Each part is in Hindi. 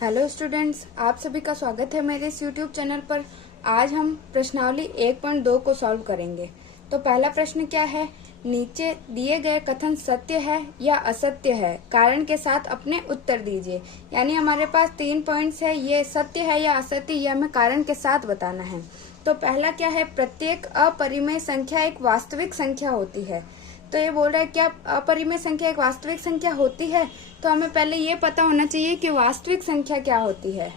हेलो स्टूडेंट्स, आप सभी का स्वागत है मेरे इस यूट्यूब चैनल पर। आज हम प्रश्नावली 1.2 को सॉल्व करेंगे। तो पहला प्रश्न क्या है, नीचे दिए गए कथन सत्य है या असत्य है, कारण के साथ अपने उत्तर दीजिए। यानी हमारे पास 3 पॉइंट्स है, ये सत्य है या असत्य, ये हमें कारण के साथ बताना है। तो पहला क्या है, प्रत्येक अपरिमेय संख्या एक वास्तविक संख्या होती है। तो ये बोल रहा है क्या अपरिमेय संख्या एक वास्तविक संख्या होती है, तो हमें पहले ये पता होना चाहिए कि वास्तविक संख्या क्या होती है।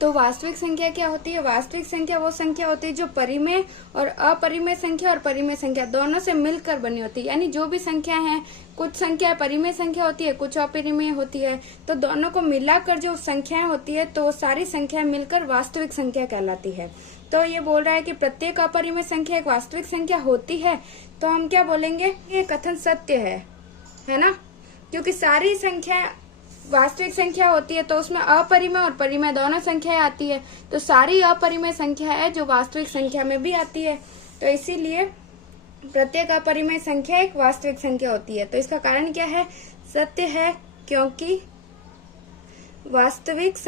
तो वास्तविक संख्या क्या होती है, वास्तविक संख्या वो संख्या होती है जो परिमेय और अपरिमेय संख्या और परिमेय संख्या दोनों से मिलकर बनी होती है। यानी जो भी संख्या है, कुछ संख्या परिमेय संख्या होती है, कुछ अपरिमेय होती है, तो दोनों को मिलाकर जो संख्याएं होती है तो सारी संख्याएं मिलकर वास्तविक संख्या कहलाती है। तो ये बोल रहा है कि प्रत्येक अपरिमेय संख्या एक वास्तविक संख्या होती है, तो हम क्या बोलेंगे, ये कथन सत्य है ना, क्योंकि सारी संख्या वास्तविक संख्या होती है तो उसमें अपरिमेय और परिमेय दोनों संख्याएं आती है, तो सारी अपरिमेय संख्या है जो वास्तविक संख्या में भी आती है। तो इसीलिए प्रत्येक अपरिमेय संख्या एक वास्तविक संख्या होती है। तो इसका कारण क्या है, सत्य है, क्योंकि वास्तविक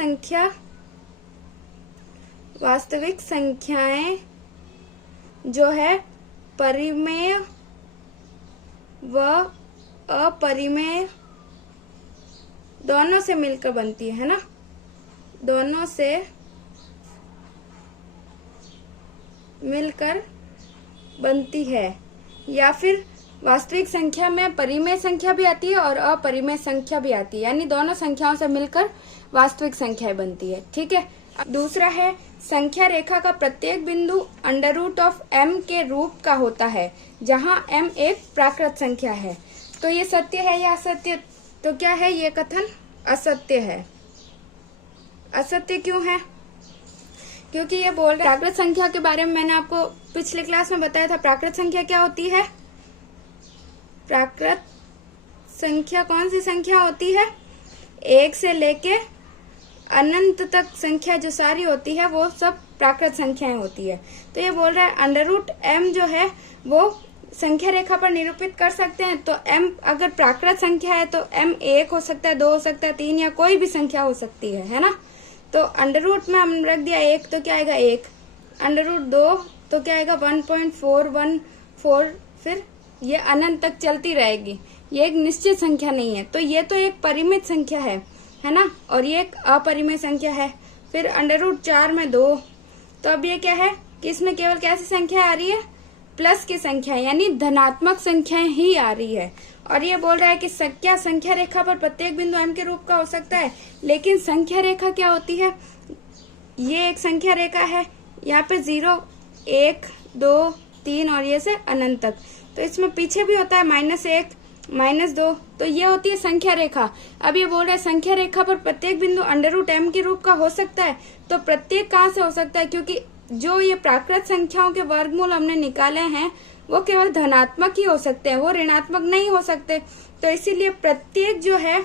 संख्याएं जो है परिमेय व अपरिमेय दोनों से मिलकर बनती है ना, दोनों से मिलकर बनती है। या फिर वास्तविक संख्या में परिमेय संख्या भी आती है और अपरिमेय संख्या भी आती है, यानी दोनों संख्याओं से मिलकर वास्तविक संख्या बनती है। ठीक है। दूसरा है, संख्या रेखा का प्रत्येक बिंदु √m के रूप का होता है, जहां m एक प्राकृत संख्या है। तो ये सत्य है या असत्य, तो क्या है, ये कथन असत्य है। असत्य क्यों है, क्योंकि ये बोल रहा है, प्राकृत संख्या के बारे में मैंने आपको पिछले क्लास में बताया था। प्राकृत संख्या क्या होती है, प्राकृत संख्या कौन सी संख्या होती है, 1 से लेके अनंत तक संख्या जो सारी होती है वो सब प्राकृत संख्याएं होती है। तो ये बोल रहा है √m जो है वो संख्या रेखा पर निरूपित कर सकते हैं। तो m अगर प्राकृत संख्या है तो m 1 हो सकता है, 2 हो सकता है, 3 या कोई भी संख्या हो सकती है ना। तो अंडर में हम रख दिया 1, तो क्या आएगा 1, √2 तो क्या आएगा 1.414, फिर ये अनंत तक चलती रहेगी। ये एक निश्चित संख्या नहीं है, तो ये तो एक परिमित संख्या है ना, और ये एक अपरिमेय संख्या है। फिर √4 में 2, तो अब ये क्या है कि इसमें केवल कैसी संख्या आ रही है, प्लस की संख्या, यानी धनात्मक संख्याएं ही आ रही है। और ये बोल रहा है कि संख्या रेखा पर प्रत्येक बिंदु m के रूप का हो सकता है, लेकिन संख्या रेखा क्या होती है, ये एक संख्या रेखा है, यहाँ पे 0, 1, 2, 3 और ये से अनंत तक। तो इसमें पीछे भी होता है -1, -2, तो ये होती है संख्या रेखा। अब ये बोल रहा है संख्या रेखा पर प्रत्येक बिंदु √m के रूप का हो सकता है, तो प्रत्येक कहाँ से हो सकता है, क्योंकि जो ये प्राकृत संख्याओं के वर्गमूल हमने निकाले हैं वो केवल धनात्मक ही हो सकते हैं, वो ऋणात्मक नहीं हो सकते। तो इसीलिए प्रत्येक जो है,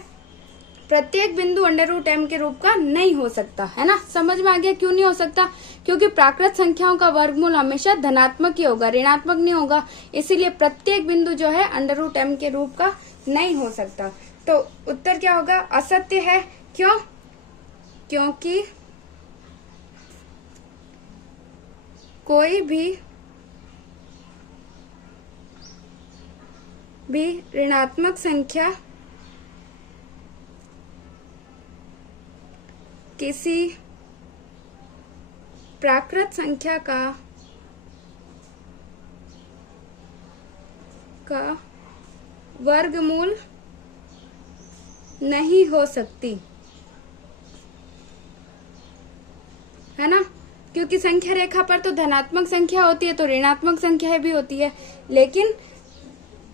प्रत्येक बिंदु √m के रूप का नहीं हो सकता, है ना। समझ में आ गया क्यों नहीं हो सकता, क्योंकि प्राकृत संख्याओं का वर्गमूल हमेशा धनात्मक ही होगा, ऋणात्मक नहीं होगा। इसीलिए प्रत्येक बिंदु जो है √m के रूप का नहीं हो सकता। तो उत्तर क्या होगा, असत्य है। क्यों, क्योंकि कोई भी ऋणात्मक संख्या किसी प्राकृत संख्या का वर्गमूल नहीं हो सकती, है ना। क्योंकि संख्या रेखा पर तो धनात्मक संख्या होती है तो ऋणात्मक संख्या भी होती है, लेकिन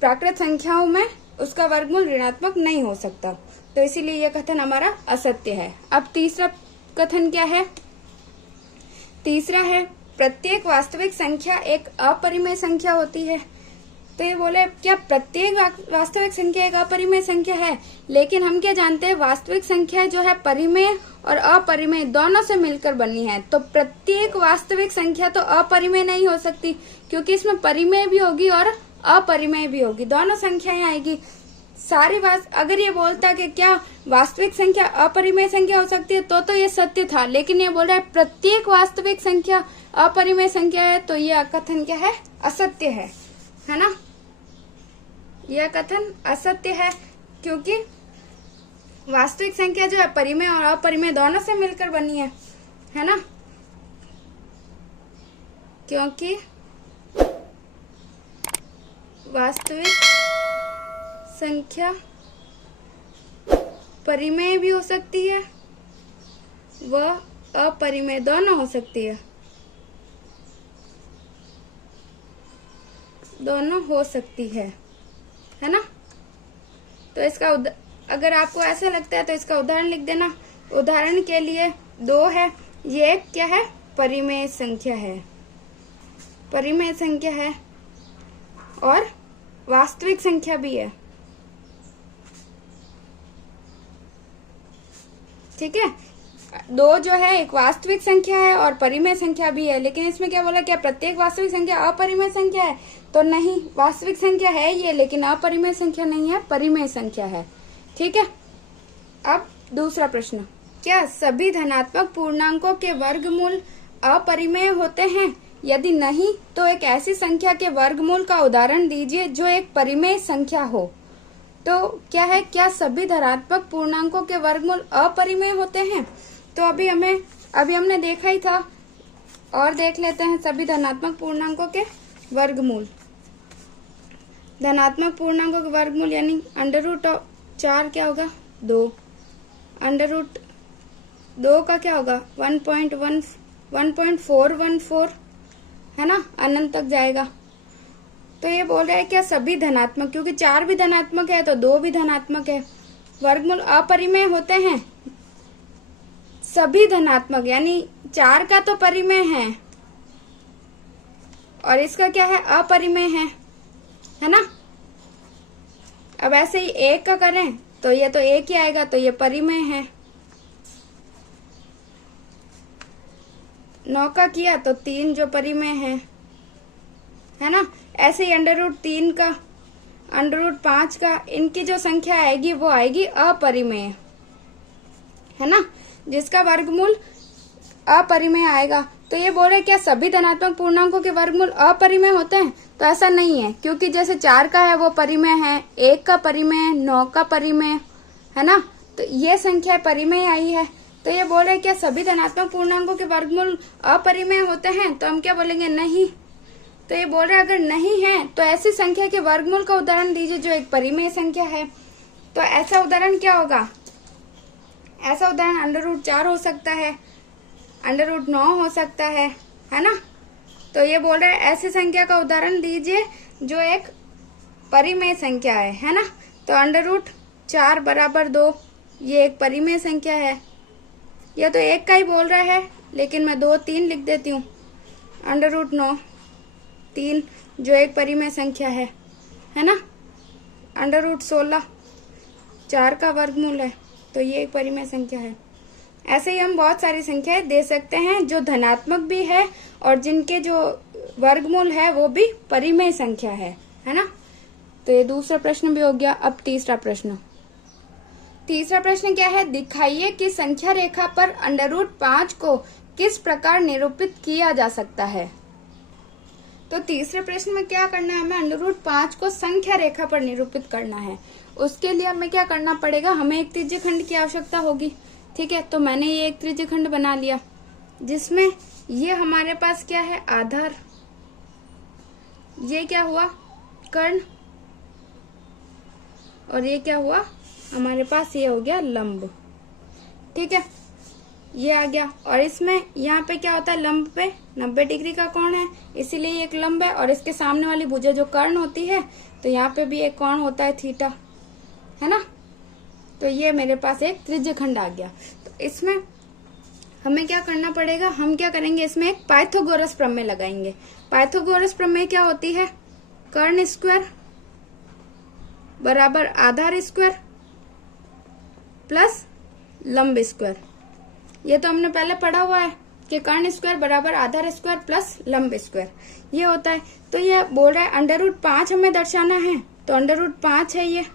प्राकृत संख्याओं में उसका वर्गमूल ऋणात्मक नहीं हो सकता। तो इसीलिए यह कथन हमारा असत्य है। अब तीसरा कथन क्या है, तीसरा है प्रत्येक वास्तविक संख्या एक अपरिमेय संख्या होती है। तो ये बोले क्या प्रत्येक वास्तविक संख्या एक अपरिमेय संख्या है, लेकिन हम क्या जानते हैं, वास्तविक संख्या जो है परिमेय और अपरिमेय दोनों से मिलकर बनी है। तो प्रत्येक वास्तविक संख्या तो अपरिमेय नहीं हो सकती, क्योंकि इसमें परिमेय भी होगी और अपरिमेय भी होगी, दोनों संख्याएं आएगी। अगर ये बोलता कि क्या वास्तविक संख्या अपरिमेय संख्या हो सकती है तो ये सत्य था, लेकिन ये बोल रहा है प्रत्येक वास्तविक संख्या अपरिमेय संख्या है, तो यह कथन क्या है? असत्य है ना? यह कथन असत्य है, क्योंकि वास्तविक संख्या जो है परिमेय और अपरिमेय दोनों से मिलकर बनी है ना? क्योंकि वास्तविक संख्या परिमेय भी हो सकती है व अपरिमेय दोनों हो सकती है, दोनों हो सकती है ना? तो इसका अगर आपको ऐसा लगता है तो इसका उदाहरण लिख देना। उदाहरण के लिए 2 है, ये क्या है? परिमेय संख्या है, परिमेय संख्या है और वास्तविक संख्या भी है। ठीक है, 2 जो है एक वास्तविक संख्या है और परिमेय संख्या भी है, लेकिन इसमें क्या बोला? क्या प्रत्येक वास्तविक संख्या अपरिमेय संख्या है? तो नहीं, वास्तविक संख्या है ये, लेकिन अपरिमेय संख्या नहीं है, परिमेय संख्या है। ठीक है, अब दूसरा प्रश्न, क्या सभी धनात्मक पूर्णांकों के वर्गमूल अपरिमेय होते हैं? यदि नहीं तो एक ऐसी संख्या के वर्गमूल का उदाहरण दीजिए जो एक परिमेय संख्या हो। तो क्या है? क्या सभी धनात्मक पूर्णांकों के वर्गमूल अपरिमेय होते हैं? तो अभी हमने देखा ही था, और देख लेते हैं सभी धनात्मक पूर्णांकों के वर्गमूल। धनात्मक पूर्णांकों के वर्गमूल यानी √4 क्या होगा? 2। √2 का क्या होगा? 1.414 है ना? अनंत तक जाएगा। तो ये बोल रहा है क्या सभी धनात्मक, क्योंकि 4 भी धनात्मक है तो 2 भी धनात्मक है, वर्गमूल अपरिमेय होते हैं। सभी धनात्मक यानी 4 का तो परिमेय है और इसका क्या है? अपरिमेय है ना? अब ऐसे ही 1 का करें तो ये तो 1 ही आएगा, तो ये परिमेय है। 9 का किया तो 3 जो परिमेय है ना? ऐसे ही √3 का, √5 का, इनकी जो संख्या आएगी वो आएगी अपरिमेय, है ना? जिसका वर्गमूल अपरिमेय आएगा। तो ये बोल रहे क्या सभी धनात्मक पूर्णांकों के वर्गमूल अपरिमेय होते हैं? तो ऐसा नहीं है, क्योंकि जैसे 4 का है वो परिमेय है, 1 का परिमेय, 9 का परिमेय, है ना? तो ये संख्या परिमेय आई है। तो ये बोल रहे क्या सभी धनात्मक पूर्णांकों के वर्गमूल अपरिमेय होते हैं? तो हम क्या बोलेंगे? नहीं। तो ये बोल रहे अगर नहीं है तो ऐसी संख्या के वर्गमूल का उदाहरण दीजिए जो एक परिमेय संख्या है। तो ऐसा उदाहरण क्या होगा? ऐसा उदाहरण √4 हो सकता है, √9 हो सकता है ना? तो ये बोल रहे हैं ऐसी संख्या का उदाहरण दीजिए जो एक परिमेय संख्या है ना? तो √4 = 2, ये एक परिमेय संख्या है। यह तो 1 का ही बोल रहा है, लेकिन मैं 2, 3 लिख देती हूँ। √9, 3 जो एक परिमेय संख्या है ना? √16 4 का वर्गमूल है, तो ये एक परिमेय संख्या है। ऐसे ही हम बहुत सारी संख्याएं दे सकते हैं जो धनात्मक भी है और जिनके जो वर्गमूल है वो भी परिमेय संख्या है ना? तो ये दूसरा प्रश्न भी हो गया। अब तीसरा प्रश्न क्या है? दिखाइए कि संख्या रेखा पर √5 को किस प्रकार निरूपित किया जा सकता है। तो तीसरे प्रश्न में क्या करना है? हमें √5 को संख्या रेखा पर निरूपित करना है। उसके लिए हमें क्या करना पड़ेगा? हमें एक त्रिज्यखंड की आवश्यकता होगी। ठीक है, तो मैंने ये एक त्रिज्यखंड बना लिया जिसमें ये हमारे पास क्या है? आधार, ये क्या हुआ? कर्ण, और ये क्या हुआ? हमारे पास ये हो गया लंब। ठीक है, ये आ गया। और इसमें यहाँ पे क्या होता है? लंब पे 90 डिग्री का कोण है, इसीलिए एक लंब है। और इसके सामने वाली भुजा जो कर्ण होती है, तो यहाँ पे भी एक कोण होता है थीटा, है ना? तो ये मेरे पास एक त्रिज्यखंड आ गया। तो इसमें हमें क्या करना पड़ेगा? हम क्या करेंगे? इसमें एक पाइथागोरस प्रमेय लगाएंगे। पाइथागोरस प्रमेय क्या होती है? कर्ण स्क्वायर बराबर आधार स्क्वायर प्लस लंब स्क्वायर। ये तो हमने पहले पढ़ा हुआ है कि कर्ण स्क्वायर बराबर आधार स्क्वायर प्लस लंब स्क्वायर, ये होता है। तो ये बोल रहा है √5 हमें दर्शाना है, तो √5 है ये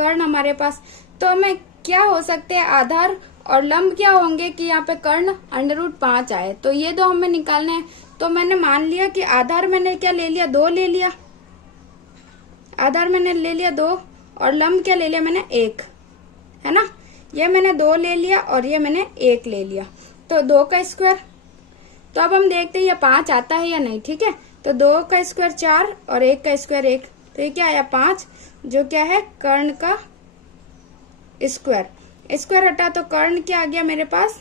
कर्ण हमारे पास। तो हमें क्या हो सकते हैं, आधार और लंब क्या होंगे कि यहाँ पे कर्ण √5 आए। तो ये दो हमें निकालने हैं। तो मैंने मान लिया कि आधार मैंने क्या ले लिया, 2 ले लिया, आधार मैंने ले लिया 2 और लंब क्या ले लिया मैंने 1, है ना। ये मैंने 2 ले लिया और ये मैंने 1 ले लिया, तो 2 का स्क्वायर। तो अब हम देखते हैं ये 5 आता है या नहीं, ठीक है। तो 2 का स्क्वायर 4 और 1 का स्क्वायर 1, तो ये क्या आया 5, जो क्या है कर्ण का स्क्वायर। स्क्वायर हटा तो कर्ण क्या आ गया मेरे पास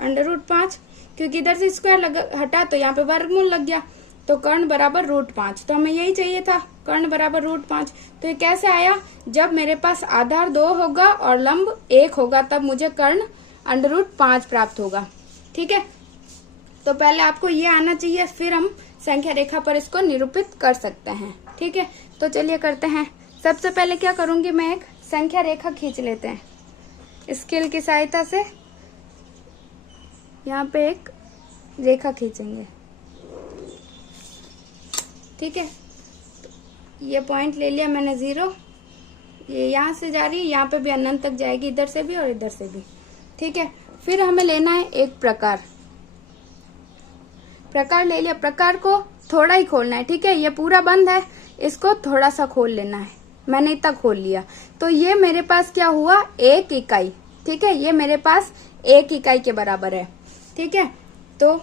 √5, क्योंकि इधर से स्क्वायर हटा तो यहाँ पे वर्गमूल लग गया, तो कर्ण बराबर √5। तो हमें यही चाहिए था, कर्ण बराबर √5। तो ये कैसे आया, जब मेरे पास आधार 2 होगा और लंब 1 होगा तब मुझे कर्ण √5 प्राप्त होगा, ठीक है। तो पहले आपको ये आना चाहिए, फिर हम संख्या रेखा पर इसको निरूपित कर सकते हैं, ठीक है। तो चलिए करते हैं। सबसे पहले क्या करूंगी, मैं एक संख्या रेखा खींच लेते हैं स्केल की सहायता से। यहाँ पे एक रेखा खींचेंगे, ठीक है। ये पॉइंट ले लिया मैंने 0, ये यहाँ से जा रही है, यहाँ पे भी अनंत तक जाएगी, इधर से भी और इधर से भी, ठीक है। फिर हमें लेना है एक प्रकार ले लिया। प्रकार को थोड़ा ही खोलना है, ठीक है। ये पूरा बंद है, इसको थोड़ा सा खोल लेना है, मैंने इतना खोल लिया। तो ये मेरे पास क्या हुआ 1 इकाई, ठीक है। ये मेरे पास 1 इकाई के बराबर है, ठीक है। तो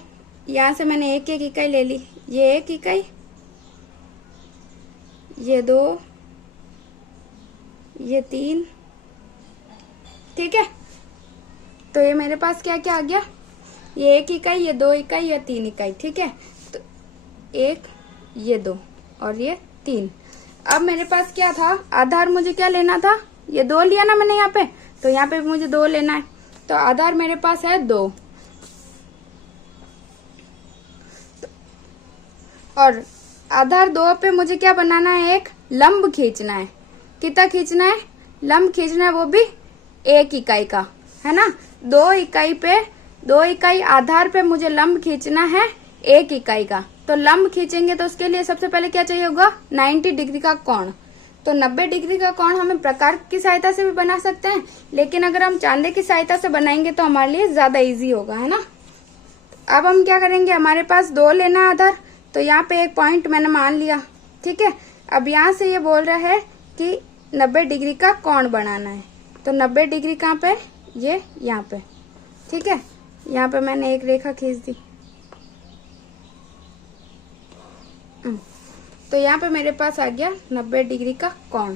यहाँ से मैंने 1 इकाई ले ली, ये 1 इकाई, ये 2, ये 3, ठीक है। तो ये मेरे पास क्या क्या आ गया, ये 1 इकाई, ये 2 इकाई, ये 3 इकाई, ठीक है। तो 1, ये 2 और ये 3। अब मेरे पास क्या था, आधार मुझे क्या लेना था, ये 2 लिया ना मैंने यहाँ पे, तो यहाँ पे भी मुझे 2 लेना है। तो आधार मेरे पास है 2 और आधार 2 पे मुझे क्या बनाना है, एक लंब खींचना है। कितना खींचना है, लंब खींचना है, वो भी 1 इकाई का, है ना। 2 इकाई आधार पे मुझे लंब खींचना है 1 इकाई का। तो लंब खींचेंगे तो उसके लिए सबसे पहले क्या चाहिए होगा, 90 डिग्री का कोण। तो 90 डिग्री का कोण हमें प्रकार की सहायता से भी बना सकते हैं, लेकिन अगर हम चांदे की सहायता से बनाएंगे तो हमारे लिए ज्यादा इजी होगा, है ना। अब हम क्या करेंगे, हमारे पास 2 लेना है आधार, तो यहाँ पे एक पॉइंट मैंने मान लिया, ठीक है। अब यहाँ से ये बोल रहा है कि 90 डिग्री का कोण बनाना है। तो 90 डिग्री कहाँ पे, ये यहाँ पे, ठीक है। यहाँ पे मैंने एक रेखा खींच दी। तो यहाँ पे मेरे पास आ गया 90 डिग्री का कोण।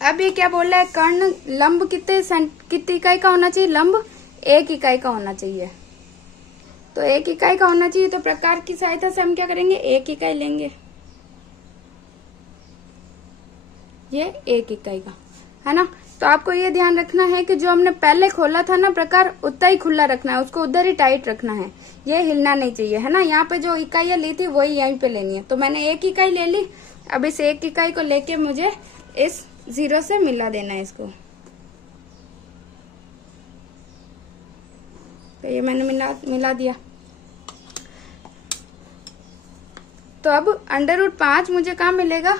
अब ये क्या बोल रहा है, कर्ण लंब कितनी इकाई का होना चाहिए, लंब 1 इकाई का होना चाहिए। तो 1 इकाई का होना चाहिए, तो प्रकार की सहायता से हम क्या करेंगे, 1 इकाई लेंगे, ये 1 इकाई का, है ना। तो आपको ये ध्यान रखना है कि जो हमने पहले खोला था ना प्रकार, उतना ही खुला रखना है, उसको उधर ही टाइट रखना है, ये हिलना नहीं चाहिए, है ना। यहाँ पे जो इकाइयां ली थी वही यहीं पे लेनी है। तो मैंने 1 इकाई ले ली। अब इस 1 इकाई को लेके मुझे इस 0 से मिला देना है इसको। तो ये मैंने मिला दिया। तो अब √5 मुझे कहाँ मिलेगा,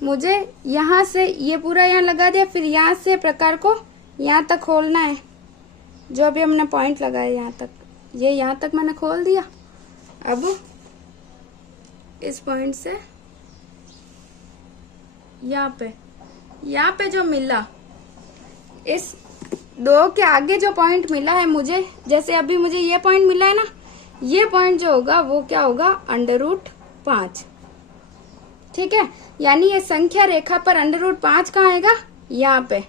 मुझे यहाँ से ये पूरा यहाँ लगा दिया, फिर यहाँ से प्रकार को यहाँ तक खोलना है, जो अभी हमने पॉइंट लगाया यहाँ तक, ये यहाँ तक मैंने खोल दिया। अब इस पॉइंट से यहाँ पे जो मिला, इस 2 के आगे जो पॉइंट मिला है मुझे, जैसे अभी मुझे ये पॉइंट मिला है ना, ये पॉइंट जो होगा वो क्या होगा, √5, ठीक है। यानी ये संख्या रेखा पर √5 कहाँ आएगा, यहाँ पे।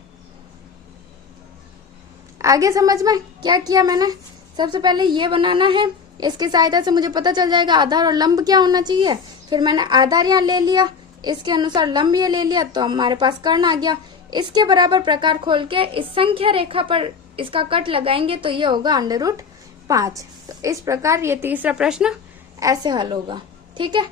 आगे समझ में क्या किया मैंने, सबसे पहले ये बनाना है, इसकी सहायता से मुझे पता चल जाएगा आधार और लंब क्या होना चाहिए। फिर मैंने आधार यहाँ ले लिया, इसके अनुसार लंब ये ले लिया, तो हमारे पास कर्ण आ गया। इसके बराबर प्रकार खोल के इस संख्या रेखा पर इसका कट लगाएंगे तो ये होगा √5। तो इस प्रकार ये तीसरा प्रश्न ऐसे हल होगा, ठीक है।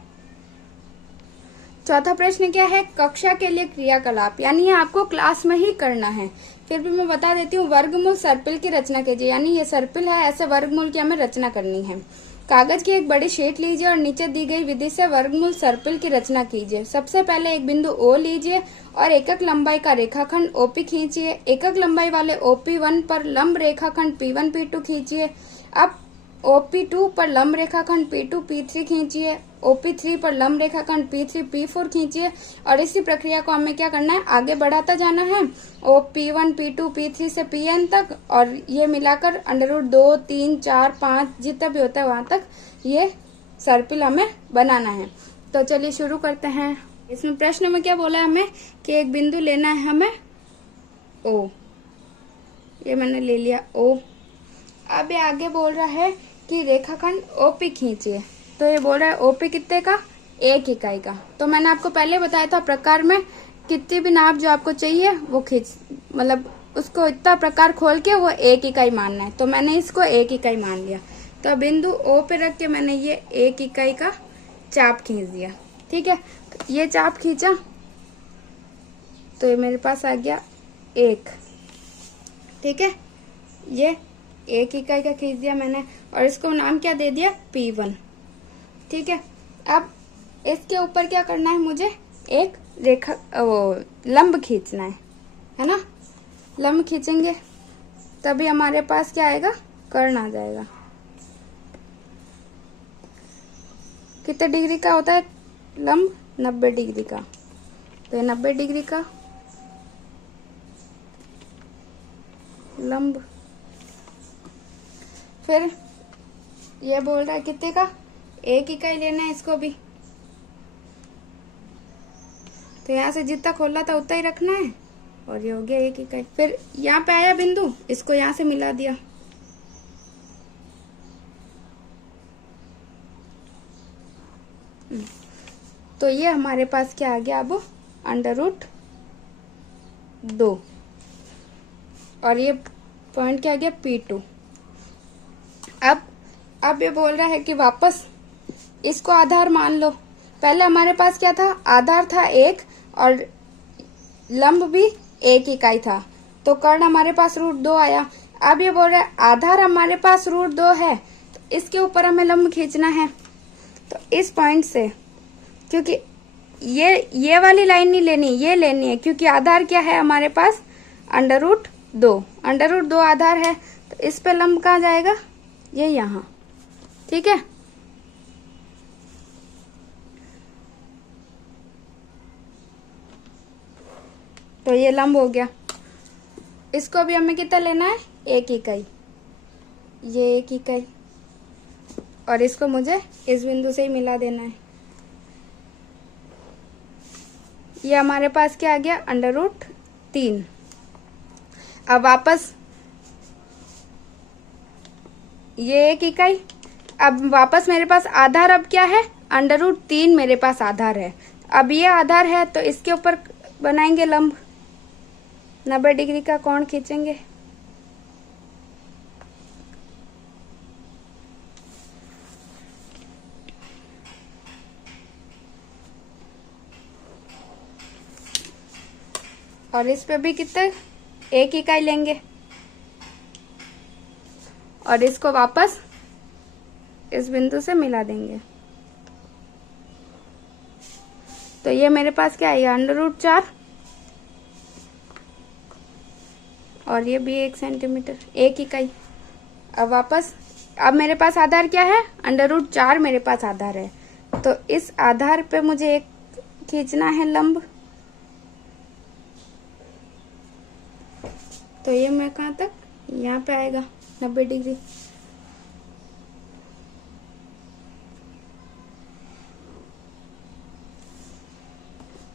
चौथा प्रश्न क्या है, कक्षा के लिए क्रियाकलाप, यानी ये आपको क्लास में ही करना है। फिर भी मैं बता देती हूँ, वर्गमूल सर्पिल की रचना कीजिए। यानी ये सर्पिल है, ऐसे वर्गमूल की हमें रचना करनी है। कागज की एक बड़ी शीट लीजिए और नीचे दी गई विधि से वर्गमूल सर्पिल की रचना कीजिए। सबसे पहले एक बिंदु O लीजिए और एकक लंबाई का रेखाखंड OP खींचिए। एकक लंबाई वाले OP1 पर लंब रेखाखंड P1 P2 खींचिए। अब OP2 पर लंब रेखाखंड P2 P3 खींचिए। OP3 पर लंब रेखाखंड P3 P4 खींचिए और इसी प्रक्रिया को हमें क्या करना है, आगे बढ़ाता जाना है OP1 P2 P3 से Pn तक, और ये मिलाकर √2 3 4 5 जितना भी होता है वहां तक ये सर्पिल हमें बनाना है। तो चलिए शुरू करते हैं। इसमें प्रश्न में क्या बोला है हमें कि एक बिंदु लेना है हमें O। ये मैंने ले लिया O। अब ये आगे बोल रहा है कि रेखाखंड OP खींचिए। तो ये बोल रहा है OP कितने का, 1 इकाई का। तो मैंने आपको पहले बताया था प्रकार में कितनी भी नाप जो आपको चाहिए वो खींच, मतलब उसको इतना प्रकार खोल के वो 1 इकाई मानना है। तो मैंने इसको 1 इकाई मान लिया। तो बिंदु O पे रख के मैंने ये 1 इकाई का चाप खींच दिया। ठीक है, ये चाप खींचा तो ये मेरे पास आ गया 1। ठीक है, ये 1 इकाई का खींच दिया मैंने और इसको नाम क्या दे दिया, P1। ठीक है, अब इसके ऊपर क्या करना है, मुझे एक रेखा लंब खींचना है ना। लंब खींचेंगे तभी हमारे पास क्या आएगा, कर्ण आ जाएगा। कितने डिग्री का होता है लंब, 90 डिग्री का। तो ये 90 डिग्री का लंब। फिर ये बोल रहा है कितने का, 1 इकाई लेना है इसको भी। तो यहाँ से जितना खोला था उतना ही रखना है और ये हो गया 1 इकाई। फिर यहाँ पे आया बिंदु, इसको यहाँ से मिला दिया। तो ये हमारे पास क्या आ गया अब, √2 और ये पॉइंट क्या आ गया, P2। अब ये बोल रहा है कि वापस इसको आधार मान लो। पहले हमारे पास क्या था, आधार था 1 और लंब भी 1 इकाई था, तो कर्ण हमारे पास √2 आया। अब ये बोल रहा है आधार हमारे पास √2 है, तो इसके ऊपर हमें लंब खींचना है। तो इस पॉइंट से, क्योंकि ये वाली लाइन नहीं लेनी, ये लेनी है, क्योंकि आधार क्या है हमारे पास, √2। √2 आधार है, तो इस पे लंब कहाँ जाएगा, ये यहाँ। ठीक है, तो ये लंब हो गया। इसको भी हमें कितना लेना है, 1 इकाई। ये 1 इकाई और इसको मुझे इस बिंदु से ही मिला देना है। ये हमारे पास क्या आ गया, √3। अब वापस ये 1 इकाई। अब वापस मेरे पास आधार अब क्या है, √3 मेरे पास आधार है। अब ये आधार है तो इसके ऊपर बनाएंगे लंब, 90 डिग्री का कोण खींचेंगे। और इस पे भी कितने, 1 इकाई लेंगे और इसको वापस इस बिंदु से मिला देंगे। तो ये मेरे पास क्या है, √4 और ये भी 1 सेंटीमीटर, 1 इकाई। अब वापस, अब मेरे पास आधार क्या है, √4 मेरे पास आधार है, तो इस आधार पे मुझे एक खींचना है लंब। तो ये मैं कहाँ तक, यहाँ पे आएगा 90 डिग्री।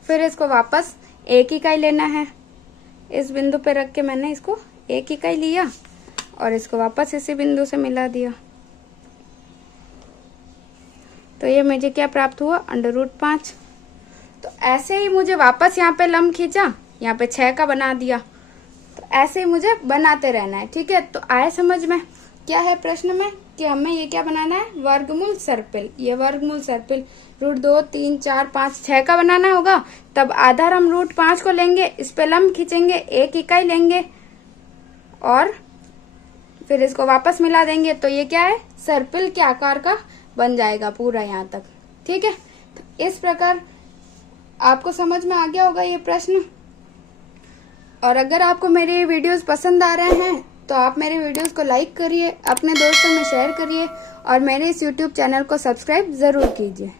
फिर इसको वापस 1 इकाई लेना है। इस बिंदु पे रख के मैंने इसको 1 इकाई लिया और इसको वापस इसी बिंदु से मिला दिया। तो ये मुझे क्या प्राप्त हुआ, √5। तो ऐसे ही मुझे वापस यहाँ पे लंब खींचा, यहाँ पे 6 का बना दिया। तो ऐसे ही मुझे बनाते रहना है। ठीक है, तो आए समझ में, क्या है प्रश्न में कि हमें ये क्या बनाना है, वर्गमूल सर्पिल। ये वर्गमूल सर्पिल √2 3 4 5 6 का बनाना होगा। तब आधार हम √5 को लेंगे, इस पे लंब खींचेंगे, 1 इकाई लेंगे और फिर इसको वापस मिला देंगे तो ये क्या है, सर्पिल के आकार का बन जाएगा पूरा यहाँ तक। ठीक है, तो इस प्रकार आपको समझ में आ गया होगा ये प्रश्न। और अगर आपको मेरे वीडियोस पसंद आ रहे हैं तो आप मेरे वीडियोस को लाइक करिए, अपने दोस्तों में शेयर करिए और मेरे इस यूट्यूब चैनल को सब्सक्राइब ज़रूर कीजिए।